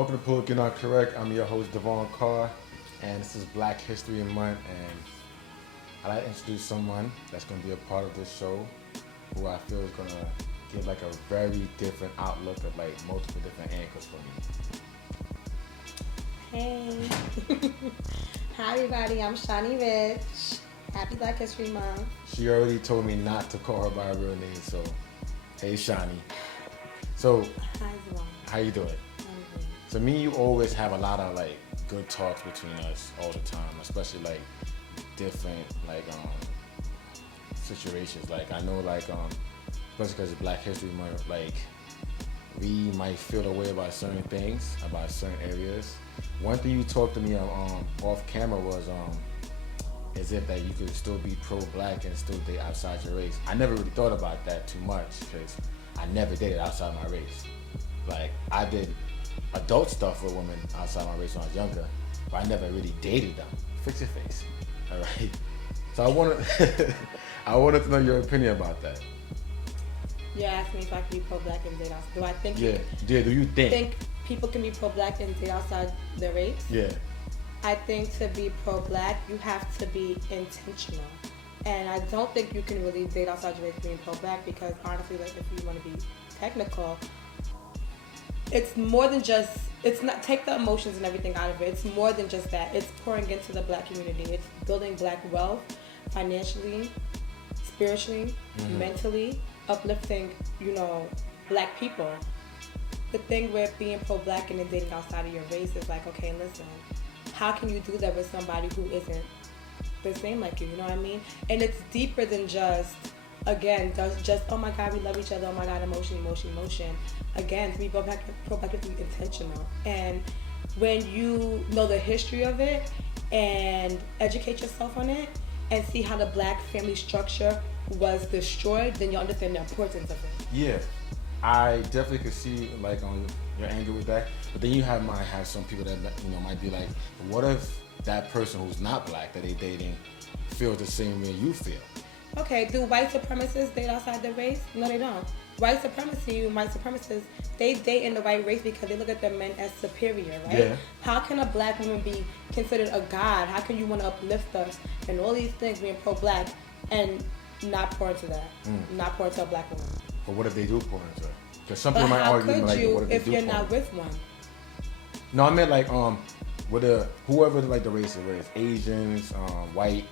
Welcome to Political Not Correct. I'm your host, Devon Carr, and this is Black History Month, and I'd like to introduce someone that's going to be a part of this show who I feel is going to give like a very different outlook of like multiple different anchors for me. Hey. Hi everybody, I'm Shani Rich. Happy Black History Month. She already told me not to call her by her real name, so hey Shani. So, hi Devon. How you doing? So me and you always have a lot of like good talks between us all the time, especially like different like situations. Like I know like especially because it's Black History Month, like we might feel a way about certain things, about certain areas. One thing you talked to me off camera was as if that you could still be pro-black and still date outside your race. I never really thought about that too much because I never dated outside my race. Like I did adult stuff with women outside my race when I was younger, but I never really dated them. Fix your face. All right. So I wanted to know your opinion about that. You asked me if I can be pro-black and date outside. Do I think? Yeah. Do you think people can be pro-black and date outside their race? Yeah. I think to be pro-black, you have to be intentional. And I don't think you can really date outside your race being pro-black because honestly, like if you want to be technical, it's more than just, it's not, take the emotions and everything out of it. It's more than just that. It's pouring into the black community. It's building black wealth financially, spiritually, mentally, uplifting, black people. The thing with being pro-black and then dating outside of your race is like, okay, listen, how can you do that with somebody who isn't the same like you know what I mean? And it's deeper than just, again, just oh my God, we love each other, oh my God, emotion. Again, to be pro-black is intentional. And when you know the history of it and educate yourself on it and see how the black family structure was destroyed, then you'll understand the importance of it. Yeah, I definitely could see like on your angle with that. But then you might have some people that might be like, what if that person who's not black that they dating feels the same way you feel? Okay, do white supremacists date outside their race? No, they don't. White supremacists, they date in the white race because they look at their men as superior, right? Yeah. How can a black woman be considered a god? How can you want to uplift us and all these things being pro-black and not pour into that? Not pour into a black woman. But what if they do pour into it? Because some people might argue like, what if you're not with one? No, I meant like with whoever like the race is, Asians, white,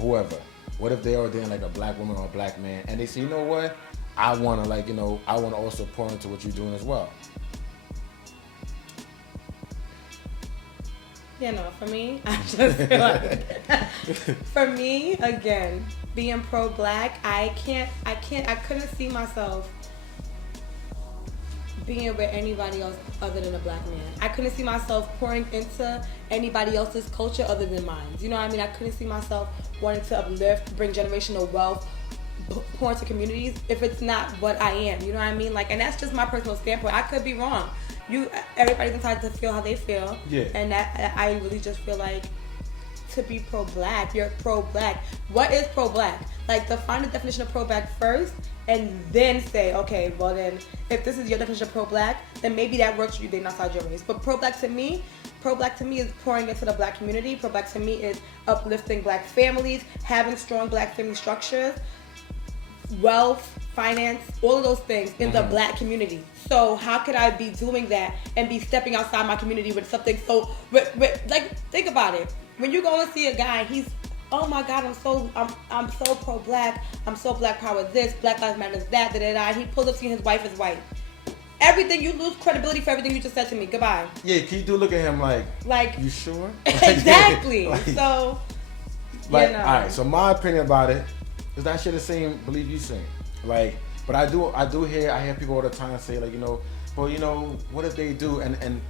whoever. What if they are dating like a black woman or a black man and they say, you know what? I want to I want to also pour into what you're doing as well. For me, I just feel like, for me, again, being pro-black, I couldn't see myself being with anybody else other than a black man. I couldn't see myself pouring into anybody else's culture other than mine. You know what I mean? I couldn't see myself wanting to uplift, bring generational wealth, pour into communities if it's not what I am. You know what I mean? Like, and that's just my personal standpoint. I could be wrong. Everybody's entitled to feel how they feel. Yeah. And that I really just feel like to be pro-black, you're pro-black. What is pro-black? Like, define the definition of pro-black first, and then say, okay, well then, if this is your definition of pro-black, then maybe that works for you dating outside your race. But pro-black to me is pouring into the black community. Pro-black to me is uplifting black families, having strong black family structures, wealth, finance, all of those things in the black community. So how could I be doing that and be stepping outside my community with something so, like, think about it. When you go and see a guy, he's, oh my God, I'm so pro-black, I'm so black power this, Black Lives Matter that, and he pulls up seeing his wife is white. Everything, you lose credibility for everything you just said to me. Goodbye. Yeah, can you do look at him like you sure? Exactly. Like, so, like, all right. So my opinion about it is that I share the same belief you saying. Like, but I hear people all the time say like, what if they do? And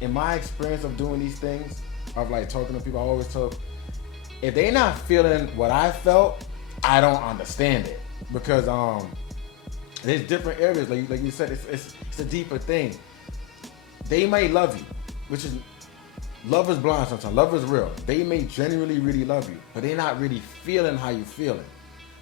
in my experience of doing these things, of like talking to people, I always tell, if they not feeling what I felt, I don't understand it because there's different areas like you said, it's a deeper thing. They may love you, which is love is blind sometimes. Love is real. They may genuinely really love you, but they're not really feeling how you feeling.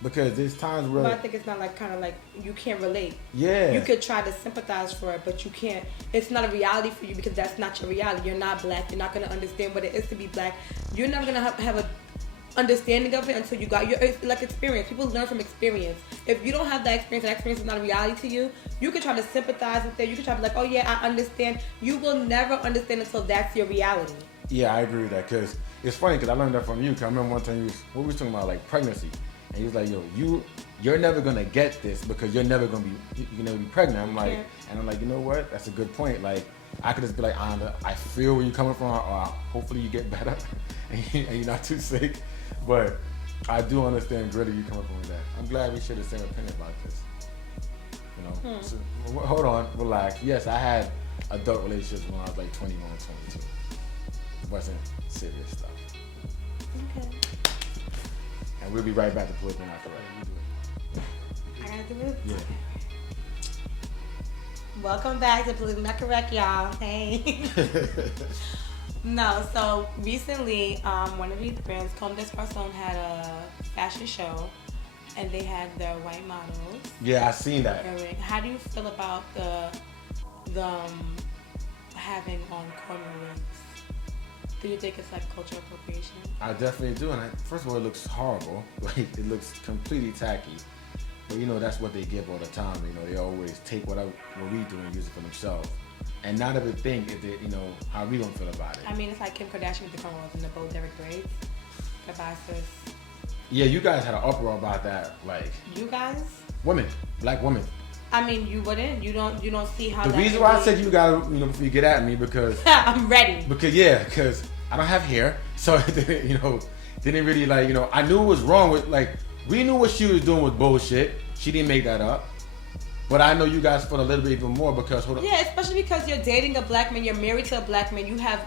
because there's times where But I think it's not like kind of like you can't relate. yeah, You could try to sympathize for it, but you can't. It's not a reality for you because that's not your reality. You're not black. You're not gonna understand what it is to be black. You're never gonna have a understanding of it until you got your like experience. People learn from experience. If you don't have that experience, that experience is not a reality to you. You can try to sympathize with it. You can try to be like, oh yeah, I understand. You will never understand until that's your reality. yeah, I agree with that because it's funny because I learned that from you. Cause I remember one time what we were talking about like pregnancy, and he was like, yo, you're never gonna get this because you're never gonna be you can never be pregnant. I'm like, and I'm like, you know what? That's a good point. Like I could just be like, I feel where you're coming from, or hopefully you get better and you're not too sick. But I do understand where you coming from with that. I'm glad we share the same opinion about this. You know, so, hold on, relax. Yes, I had adult relationships when I was like 21, 22. It wasn't serious stuff. Okay. And we'll be right back to Politically Not Correct. I gotta do it. Yeah. Welcome back to Politically Not Correct, y'all. Hey. No, so recently, one of these brands, Comme des Garçons, had a fashion show, and they had their white models. Yeah, I seen that. How do you feel about the having on corner wigs? Do you think it's like cultural appropriation? I definitely do, and first of all, it looks horrible. Like it looks completely tacky. But you know that's what they give all the time. You know they always take what we do and use it for themselves. And not ever think if they, how we gonna feel about it. I mean, it's like Kim Kardashian with the cornrows and the Bo Derek braids. Goodbye, sis. Yeah, you guys had an uproar about that. Like you guys, women, black women. I mean, you wouldn't. You don't see how. The reason why I said you gotta, before you get at me because I'm ready. Because I don't have hair, so didn't really I knew it was wrong with we knew what she was doing was bullshit. She didn't make that up. But I know you guys feel a little bit even more because yeah, especially because you're dating a black man, you're married to a black man, you have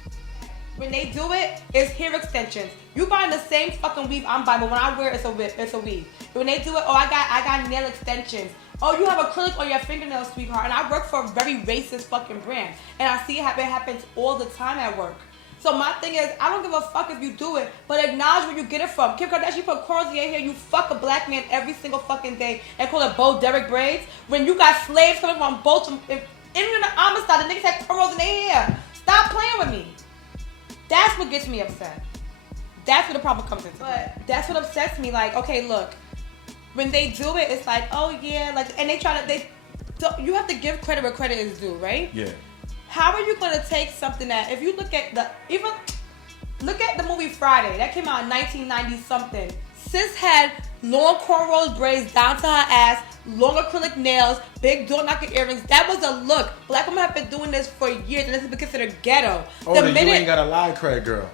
when they do it, it's hair extensions. You buying the same fucking weave I'm buying, but when I wear it, it's a weave. When they do it, I got nail extensions. Oh, you have acrylic on your fingernails, sweetheart. And I work for a very racist fucking brand. And I see it happens all the time at work. So my thing is, I don't give a fuck if you do it, but acknowledge where you get it from. Kim Kardashian put cornrows in your hair, you fuck a black man every single fucking day and call it Bo Derek braids. When you got slaves coming from both, if in the Amistad, the niggas had cornrows in their hair. Stop playing with me. That's what gets me upset. That's where the problem comes into. But that's what upsets me. Like, okay, look, when they do it, it's like, oh yeah, and they try to, you have to give credit where credit is due, right? Yeah. How are you gonna take something that, if you look at the movie Friday that came out in 1990 something? Sis had long cornrows braids down to her ass, long acrylic nails, big door knocker earrings. That was a look. Black women have been doing this for years, and this has been considered ghetto. Oh, you ain't got a lie, Craig, girl.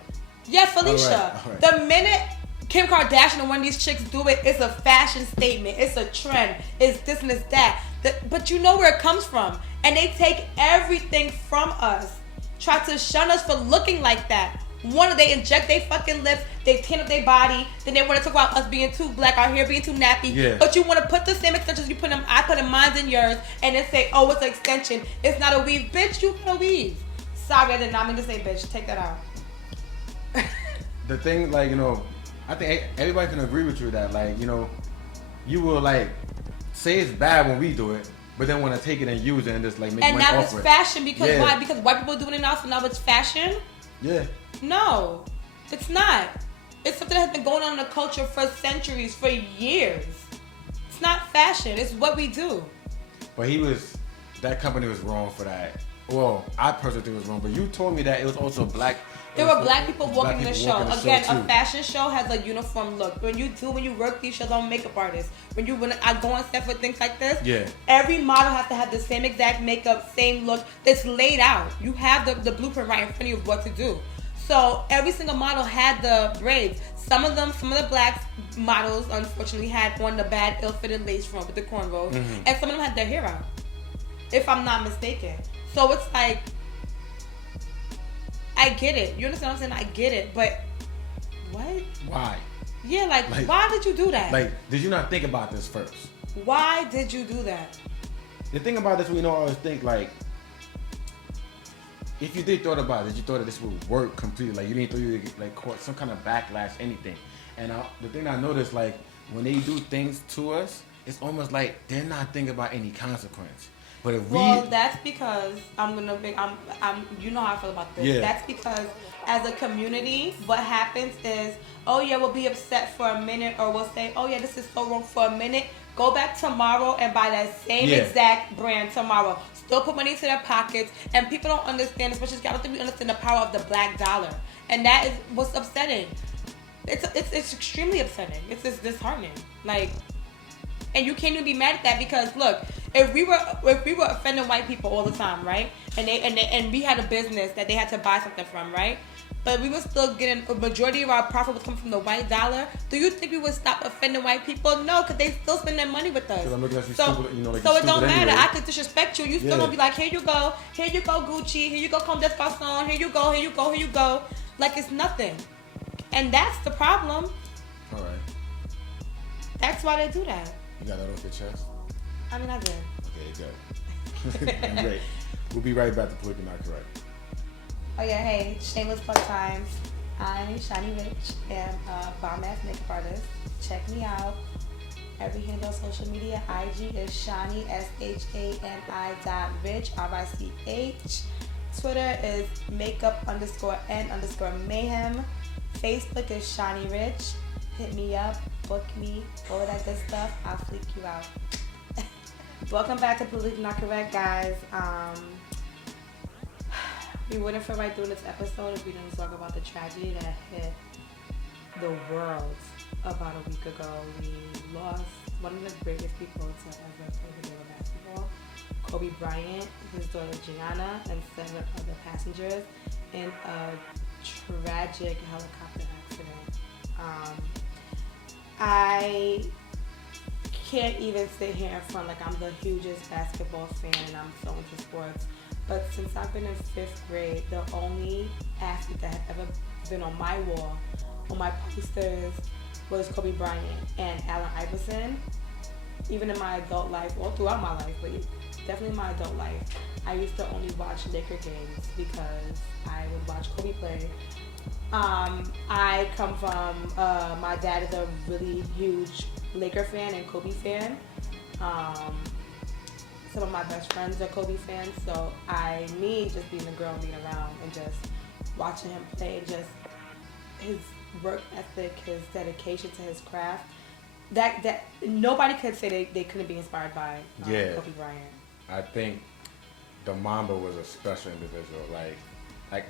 Yeah, Felicia. All right. The minute Kim Kardashian and one of these chicks do it, it's a fashion statement. It's a trend. It's this and it's that. But you know where it comes from. And they take everything from us. Try to shun us for looking like that. They inject their fucking lips, they tan up their body, then they want to talk about us being too black, our hair being too nappy. Yeah. But you want to put the same extensions I put in mine and yours, and then say, oh, it's an extension. It's not a weave. Bitch, you got a weave. Sorry, I did not mean to say bitch. Take that out. The thing, I think everybody can agree with you that, you will, say it's bad when we do it, but then want to take it and use it and just, make money off it. And now it's fashion because why? Because white people are doing it now, so now it's fashion? Yeah. No, it's not. It's something that has been going on in the culture for centuries, for years. It's not fashion. It's what we do. But that company was wrong for that. Well, I personally think it was wrong, but you told me that it was also black. There were black people walking the show. Again, a fashion show has a uniform look. When you work these shows, I'm a makeup artist. When I go on set for things like this, yeah, every model has to have the same exact makeup, same look that's laid out. You have the blueprint right in front of you of what to do. So every single model had the braids. Some of the black models, unfortunately, had on the bad, ill-fitted lace front with the cornrows, and some of them had their hair out, if I'm not mistaken. So it's like, I get it. You understand what I'm saying? I get it, but what? Why? Yeah, why did you do that? Did you not think about this first? Why did you do that? The thing about this, we always think if you did thought about it, you thought that this would work completely. You didn't think you would caught some kind of backlash, anything. And the thing I noticed, when they do things to us, it's almost like they're not thinking about any consequence. But if Well, that's because I'm you know how I feel about this. Yeah. That's because as a community, what happens is, oh yeah, we'll be upset for a minute, or we'll say, oh yeah, this is so wrong for a minute. Go back tomorrow and buy that same exact brand tomorrow. Still put money into their pockets, and people don't understand, especially I don't think we understand the power of the black dollar, and that is what's upsetting. It's extremely upsetting. It's just disheartening. Like, and you can't even be mad at that because look, if we were offending white people all the time, right? And we had a business that they had to buy something from, right? But we were still getting a majority of our profit was coming from the white dollar. Do you think we would stop offending white people? No, because they still spend their money with us. I'm looking at you so stupid, you know, like so it stupid don't matter. anyway. I could disrespect you. You still gonna be like, here you go Gucci, here you go Comme des Garçons, here you go. Like it's nothing. And that's the problem. All right. That's why they do that. You got that off your chest? I mean, I did. Okay, good. Great. We'll be right back to Politically Not Correct. Oh yeah, hey, shameless plug time. I'm Shani Rich, and a bomb-ass makeup artist. Check me out. Every handle on social media, IG is Shani, SHANI.Rich, RICH. Twitter is makeup_N_mayhem. Facebook is Shani Rich. Hit me up, book me, all of that good stuff. I'll fleek you out. Welcome back to Politically Not Correct, guys. We wouldn't fit right through this episode if we didn't talk about the tragedy that hit the world about a week ago. We lost one of the greatest people to ever play the game of basketball, Kobe Bryant, his daughter Gianna, and 7 other passengers in a tragic helicopter accident. I can't even sit here in front like I'm the hugest basketball fan and I'm so into sports. But since I've been in 5th grade, the only athlete that had ever been on my wall, on my posters, was Kobe Bryant and Allen Iverson. Even in my adult life, all throughout my life, but definitely in my adult life, I used to only watch Laker games because I would watch Kobe play. I come from, my dad is a really huge Laker fan and Kobe fan. Some of my best friends are Kobe fans, so me just being a girl, being around and just watching him play, just his work ethic, his dedication to his craft, that nobody could say they couldn't be inspired by Kobe Bryant. I think the Mamba was a special individual. Like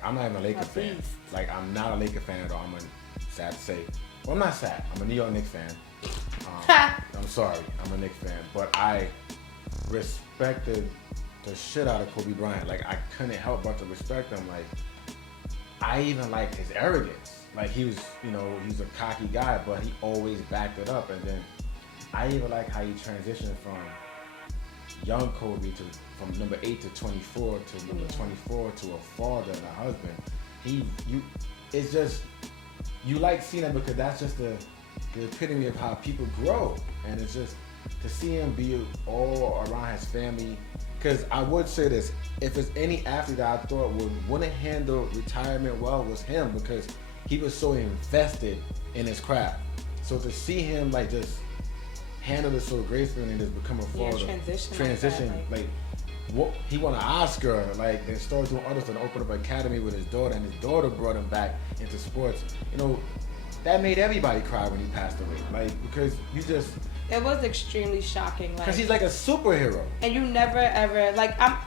I'm not even a Laker fan. Like I'm not a Laker fan at all. Sad to say. Well, I'm not sad. I'm a New York Knicks fan. I'm sorry. I'm a Knicks fan, but I respected the shit out of Kobe Bryant. Like I couldn't help but to respect him. Like I even liked his arrogance. Like he was, he's a cocky guy, but he always backed it up. And then I even like how he transitioned from young Kobe from number 8 to 24 to number 24 to a father and a husband. It's just you like seeing that because that's just the epitome of how people grow, and it's just to see him be all around his family. Because I would say this, if it's any athlete that I thought wouldn't handle retirement well, was him, because he was so invested in his craft. So to see him like just handle it so gracefully and just become a father, transition like what he won an Oscar, like then started doing others and opened up an academy with his daughter, and his daughter brought him back into sports. That made everybody cry when he passed away. Like because it was extremely shocking. Because he's like a superhero. And you never ever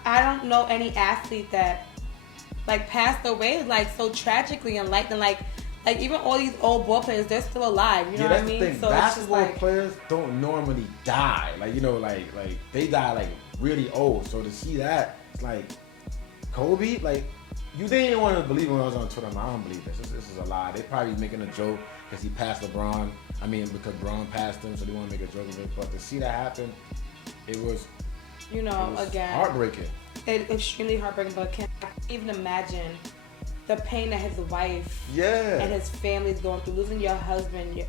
I don't know any athlete that passed away so tragically and like even all these old ball players, they're still alive. You know what I mean? So basketball players don't normally die. They die really old. So to see that, it's like Kobe, you didn't even want to believe when I was on Twitter. I don't believe this. This is a lie. They probably making a joke because he passed LeBron. Because LeBron passed him, so they want to make a joke of it. But to see that happen, it was again heartbreaking. Extremely heartbreaking. But I can't even imagine the pain that his wife and his family is going through, losing your husband,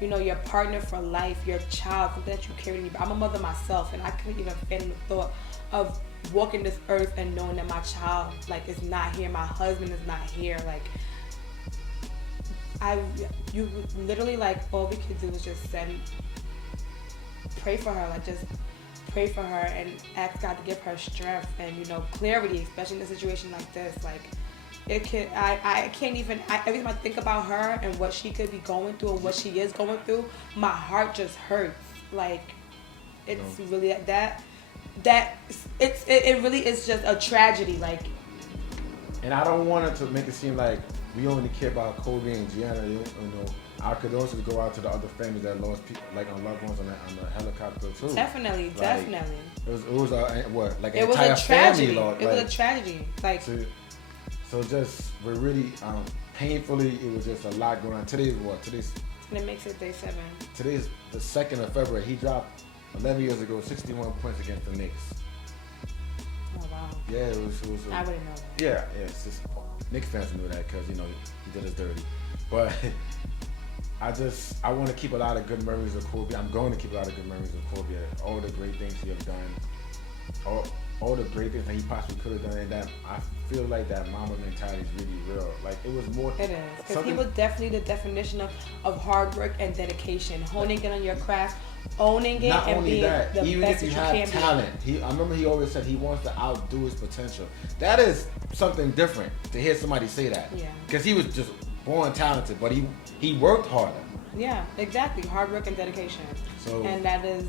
your partner for life, your child, something that you carry in you. I'm a mother myself, and I couldn't even fathom the thought of walking this earth and knowing that my child is not here, my husband is not here. You literally like all we could do was just pray for her, like just pray for her and ask God to give her strength and clarity, especially in a situation like this. Like it can, I can't even. Every time I think about her and what she could be going through and what she is going through, my heart just hurts. Like it's really that it really is just a tragedy. Like, and I don't want it to make it seem like we only care about Kobe and Gianna. Our condolences go out to the other families that lost people, like on loved ones on the helicopter too. Definitely. It was like an it was entire a tragedy. family loss. It was a tragedy. Like so just we're really painfully. It was just a lot going on. Today's what? Today's. And it makes it day 7. Today's the 2nd of February. He dropped 11 years ago 61 points against the Knicks. Oh wow. Yeah, it was I wouldn't know that. Yeah, it's just Knicks fans knew that because he did us dirty. But I want to keep a lot of good memories of Kobe. I'm going to keep a lot of good memories of Kobe. All the great things he have done, all the great things that he possibly could have done, and that I feel like that Mamba mentality is really real. Like it was more. It is because he was definitely the definition of hard work and dedication, honing in on your craft, owning it, Not and only being that, the even best if you that you have can talent, I remember he always said he wants to outdo his potential. That is something different to hear somebody say that. Yeah. Because he was just born talented, but he worked harder. Yeah, exactly. Hard work and dedication. So, and that is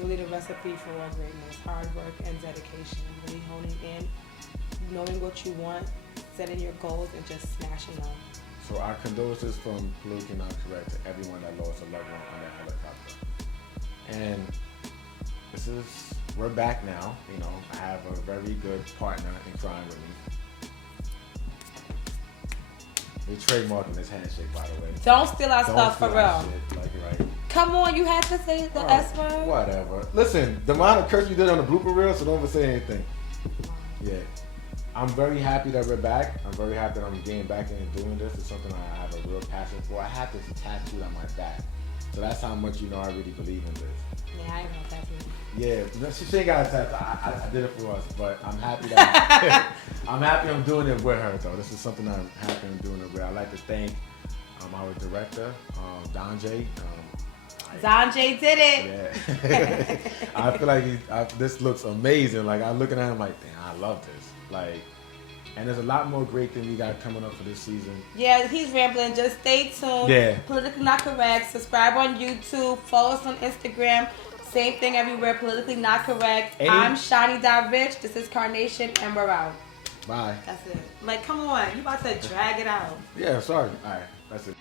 really the recipe for all greatness. Hard work and dedication. Really honing in, knowing what you want, setting your goals, and just smashing them. So our condolences from Politically Not Correct to everyone that lost a loved one on that helicopter. And we're back now. I have a very good partner in crime with me. We're trademarking this handshake, by the way. Don't steal our stuff for real. Right. Come on, you had to say the S word. Whatever. Listen, the amount of curse you did on the blooper reel, so don't ever say anything. Yeah. I'm very happy that we're back. I'm very happy that I'm getting back in and doing this. It's something I have a real passion for. I have this tattooed on my back. So that's how much I really believe in this. Yeah, I ain't no tattoo. Yeah, she ain't got a tattoo. I did it for us, but I'm happy that I'm doing it with her though. This is something I'm happy I'm doing it with. I'd like to thank our director, Don J. Don J did it. Yeah. I feel like this looks amazing. Like I look at him like, damn, I love this. Like, and there's a lot more great things we got coming up for this season. Yeah, he's rambling. Just stay tuned. Yeah. Politically Not Correct. Subscribe on YouTube. Follow us on Instagram. Same thing everywhere. Politically Not Correct. I'm Shani Rich. This is Carnation, and we're out. Bye. That's it. Like, come on. You about to drag it out. Yeah, sorry. All right. That's it.